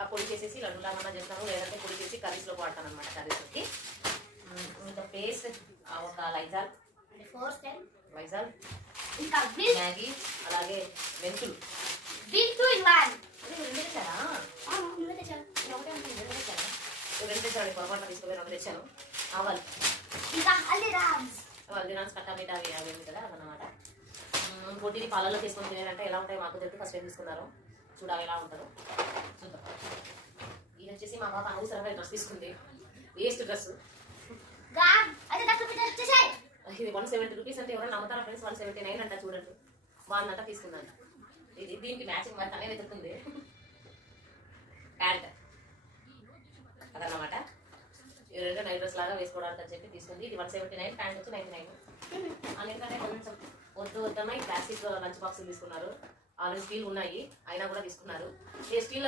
ఆ పొడి చేసేసి లడ్డూలాగా చేస్తాను, లేదంటే పొడి చేసి కర్రీస్లో వాడతాను అనమాట. కర్రీస్కి ఇంకా పేస్ట్ ఒక లైజాల్, ఇంకా మ్యాగీ, అలాగే మెంతులు. రెండు తెచ్చారా? రెండు తెచ్చాను, పొరపాటు తీసుకుని రెండు తెచ్చాను. ఆవాలు, హల్దీరామ్స్ కట్టా మీట అవి అవి కదా అన్నమాట. ఇంకోటి పాలల్లో తీసుకొని తినారంటే ఎలా ఉంటాయి మాకు తెలిసి ఫస్ట్ ఏం తీసుకున్నారు చూడాలి, ఎలా ఉంటారు చూద్దాం. ఇది వచ్చేసి మా పాప అనవసరంగా డ్రెస్ తీసుకుంది, వేస్ట్ డ్రెస్. ఇది 170 రూపీస్ అంటే ఎవరైనా నమ్ముతారా ఫ్రెండ్స్? 179 అంట, చూడండి బాగుందంట, తీసుకుందంట. ఇది దీనికి మ్యాచింగ్ మరి తనే వెతుకుంది ప్యాంట్ అదన్నమాట. ఈ రెండు నైట్ డ్రెస్ లాగా వేసుకోవడానికి అని చెప్పి తీసుకుంది. ఇది 179, ప్యాంట్ వచ్చి 99. అందుకనే కొంచెం వద్దమ్మా ఈ ప్లాస్టిక్ లంచ్ బాక్స్ తీసుకున్నారు. ఆల్రెడీ స్టీల్ ఉన్నాయి అయినా కూడా తీసుకున్నారు. ఈ స్టీల్